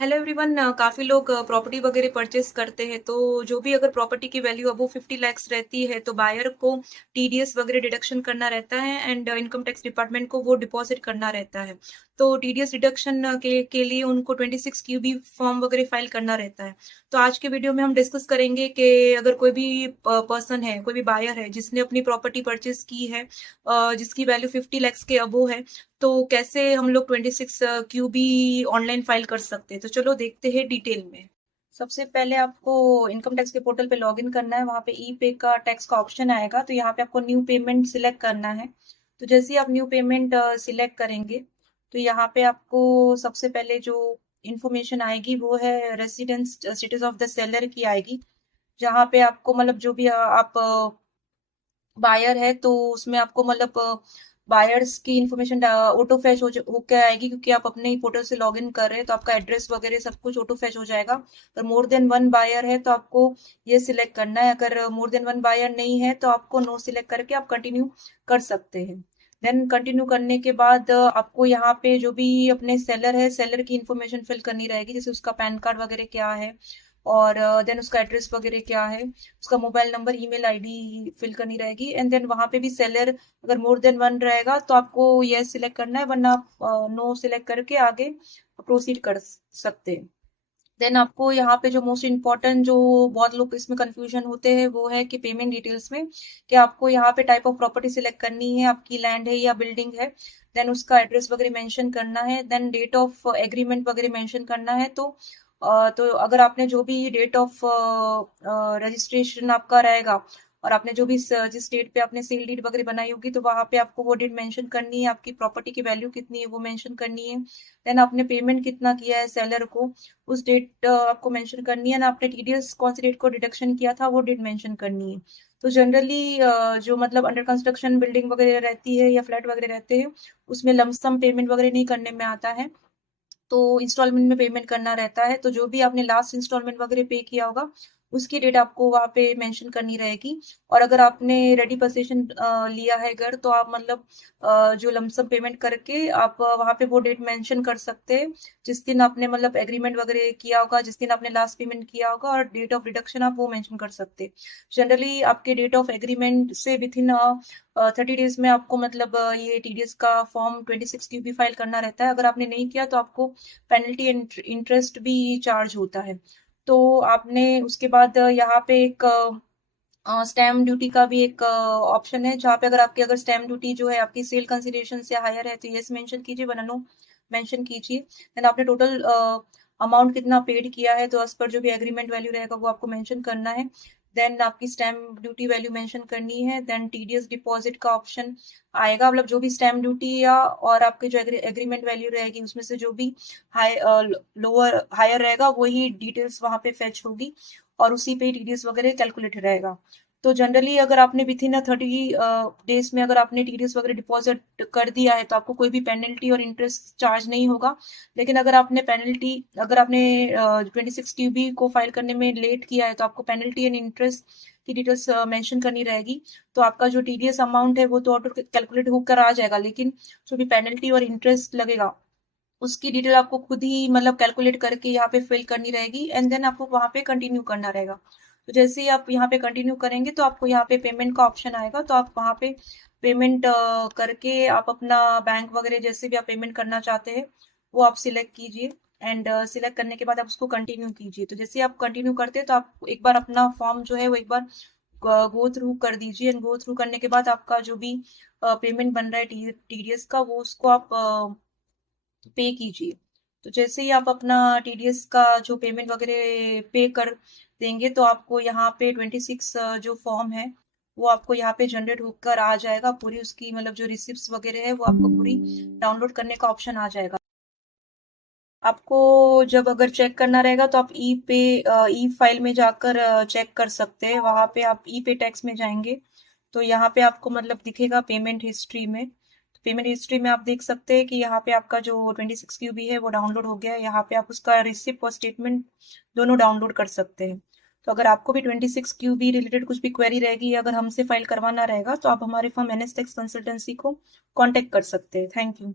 Hello everyone. काफ़ी लोग property वगैरह परचेस करते हैं, तो जो भी अगर प्रॉपर्टी की वैल्यू अबव 50 लैक्स रहती है तो बायर को टीडीएस वगैरह डिडक्शन करना रहता है एंड इनकम टैक्स डिपार्टमेंट को वो डिपॉजिट करना रहता है। तो टीडीएस डिडक्शन के लिए उनको 26 क्यूबी फॉर्म वगैरह फाइल करना रहता है। तो आज के वीडियो में हम डिस्कस करेंगे कि अगर कोई भी पर्सन है, कोई भी बायर है जिसने अपनी प्रॉपर्टी परचेस की है, जिसकी वैल्यू 50 लैक्स के अबव है, तो कैसे हम लोग 26 क्यूबी ऑनलाइन फाइल कर सकते हैं। तो चलो देखते हैं डिटेल में। सबसे पहले आपको इनकम टैक्स के पोर्टल पे लॉगिन करना है। वहां पे ई पे का टैक्स का ऑप्शन आएगा, तो यहाँ पे आपको न्यू पेमेंट सिलेक्ट करना है। तो जैसे ही आप न्यू पेमेंट सिलेक्ट करेंगे, तो यहाँ पे आपको सबसे पहले जो इंफॉर्मेशन आएगी वो है residence status of the seller की आएगी। जहाँ पे आपको मतलब जो भी आप बायर है, तो उसमें आपको मतलब बायर्स की इन्फॉर्मेशन ऑटो फैच होके आएगी, क्योंकि आप अपने ही पोर्टल से लॉगिन कर रहे हैं। तो आपका एड्रेस वगैरह सब कुछ ऑटो फैच हो जाएगा। अगर मोर देन वन बायर है तो आपको ये सिलेक्ट करना है। अगर मोर देन वन बायर नहीं है तो आपको नो सिलेक्ट करके आप कंटिन्यू कर सकते हैं। देन कंटिन्यू करने के बाद आपको यहाँ पे जो भी अपने सेलर है, सेलर की इन्फॉर्मेशन फिल करनी रहेगी, जैसे उसका पैन कार्ड वगैरह क्या है, और देन उसका एड्रेस वगैरह क्या है, उसका mobile number, email ID fill करनी रहेगी। एंड देन वहां पे भी सेलर अगर मोर देन वन रहेगा तो आपको यस सिलेक्ट करना है, वरना आप नो सिलेक्ट करके आगे प्रोसीड कर सकते हैं। देन आपको यहाँ पे जो मोस्ट इम्पोर्टेंट, जो बहुत लोग इसमें कंफ्यूजन होते हैं, वो है कि पेमेंट डिटेल्स में कि आपको यहाँ पे टाइप ऑफ प्रॉपर्टी सिलेक्ट करनी है, आपकी लैंड है या बिल्डिंग है। देन उसका एड्रेस वगैरह मेंशन करना है। देन डेट ऑफ एग्रीमेंट वगैरह मेंशन करना है। तो अगर आपने जो भी डेट ऑफ रजिस्ट्रेशन आपका रहेगा, और आपने जो भी जिस डेट पे आपने सेल डीड वगैरह बनाई होगी, तो वहां पे आपको वो डेट मेंशन करनी है। आपकी प्रॉपर्टी की वैल्यू कितनी है वो मेंशन करनी है। देन आपने पेमेंट कितना किया है सेलर को, उस डेट आपको मेंशन करनी है ना। आपने टीडीएस कौन सी डेट को डिडक्शन किया था वो डेट मेंशन करनी है। तो जनरली जो मतलब अंडर कंस्ट्रक्शन बिल्डिंग वगैरह रहती है या फ्लैट वगैरह रहते हैं, उसमें लमसम पेमेंट वगैरह नहीं करने में आता है, तो इंस्टॉलमेंट में पेमेंट करना रहता है। तो जो भी आपने लास्ट इंस्टॉलमेंट वगैरह पे किया होगा, उसकी डेट आपको वहाँ पे मेंशन करनी रहेगी। और अगर आपने रेडी पोजीशन लिया है घर, तो आप मतलब जो लमसम पेमेंट करके आप वहाँ पे वो डेट मेंशन कर सकते हैं, जिस दिन आपने मतलब एग्रीमेंट वगैरह किया होगा, जिस दिन आपने लास्ट पेमेंट किया होगा, और डेट ऑफ डिडक्शन आप वो मेंशन कर सकते हैं। जनरली आपके डेट ऑफ एग्रीमेंट से विथ इन 30 डेज में आपको मतलब ये टीडीएस का फॉर्म 26 क्यूबी फाइल करना रहता है। अगर आपने नहीं किया तो आपको पेनल्टी इंटरेस्ट भी चार्ज होता है। तो आपने उसके बाद यहाँ पे एक स्टैम्प ड्यूटी का भी एक ऑप्शन है, जहाँ पे अगर स्टैम्प ड्यूटी जो है आपकी सेल कंसिडरेशन से हायर है, तो यस मेंशन कीजिए, वरना नो मेंशन कीजिए। देन आपने टोटल अमाउंट कितना पेड किया है, तो एज पर जो भी एग्रीमेंट वैल्यू रहेगा वो आपको मेंशन करना है। देन आपकी स्टैम्प ड्यूटी वैल्यू मेंशन करनी है। देन टीडीएस डिपॉजिट का ऑप्शन आएगा, मतलब जो भी स्टैम्प ड्यूटी या और आपके जो एग्रीमेंट वैल्यू रहेगी, उसमें से जो भी हाई लोअर हायर रहेगा वही डिटेल्स वहां पे फेच होगी, और उसी पे टीडीएस वगैरह कैलकुलेट रहेगा। तो जनरली अगर आपने विथ इन 30 डेज में अगर आपने टीडीएस वगैरह डिपॉजिट कर दिया है, तो आपको कोई भी पेनल्टी और इंटरेस्ट चार्ज नहीं होगा। लेकिन अगर आपने 26 क्यूबी को फाइल करने में लेट किया है, तो आपको पेनल्टी एंड इंटरेस्ट की डिटेल्स मेंशन करनी रहेगी। तो आपका जो टीडीएस अमाउंट है वो तो ऑटो कैलकुलेट होकर आ जाएगा, लेकिन जो भी पेनल्टी और इंटरेस्ट लगेगा उसकी डिटेल आपको खुद ही मतलब कैलकुलेट करके यहाँ पे फिल करनी रहेगी। एंड देन आपको वहां पे कंटिन्यू करना रहेगा। तो जैसे ही आप यहाँ पे कंटिन्यू करेंगे, तो आपको यहाँ पे पेमेंट का ऑप्शन आएगा, तो आप वहाँ पे पेमेंट करके आप अपना बैंक वगैरह जैसे भी आप पेमेंट करना चाहते हैं वो आप सिलेक्ट कीजिए। एंड सिलेक्ट करने के बाद आप उसको कंटिन्यू कीजिए। तो जैसे आप कंटिन्यू करते हैं, तो आप एक बार अपना फॉर्म जो है वो एक बार गो थ्रू कर दीजिए। एंड गो थ्रू करने के बाद आपका जो भी पेमेंट बन रहा है टीडीएस का, वो उसको आप पे कीजिए। तो जैसे ही आप अपना टीडीएस का जो पेमेंट वगैरह पे कर देंगे, तो आपको यहाँ पे 26 जो फॉर्म है वो आपको यहाँ पे जनरेट होकर आ जाएगा। पूरी उसकी मतलब जो रिसिप्ट वगैरह है वो आपको पूरी डाउनलोड करने का ऑप्शन आ जाएगा। आपको जब अगर चेक करना रहेगा, तो आप ई फाइल में जाकर चेक कर सकते हैं। वहां पे आप ई पे टैक्स में जाएंगे, तो यहाँ पे आपको मतलब दिखेगा पेमेंट हिस्ट्री में। पेमेंट हिस्ट्री में आप देख सकते हैं कि यहाँ पे आपका जो 26 क्यूबी है वो डाउनलोड हो गया है। यहाँ पे आप उसका रिसिप्ट और स्टेटमेंट दोनों डाउनलोड कर सकते हैं। तो अगर आपको भी 26 क्यूबी रिलेटेड कुछ भी क्वेरी रहेगी, अगर हमसे फाइल करवाना रहेगा, तो आप हमारे फर्म एनएस टैक्स कंसल्टेंसी को कॉन्टेक्ट कर सकते हैं। Thank you.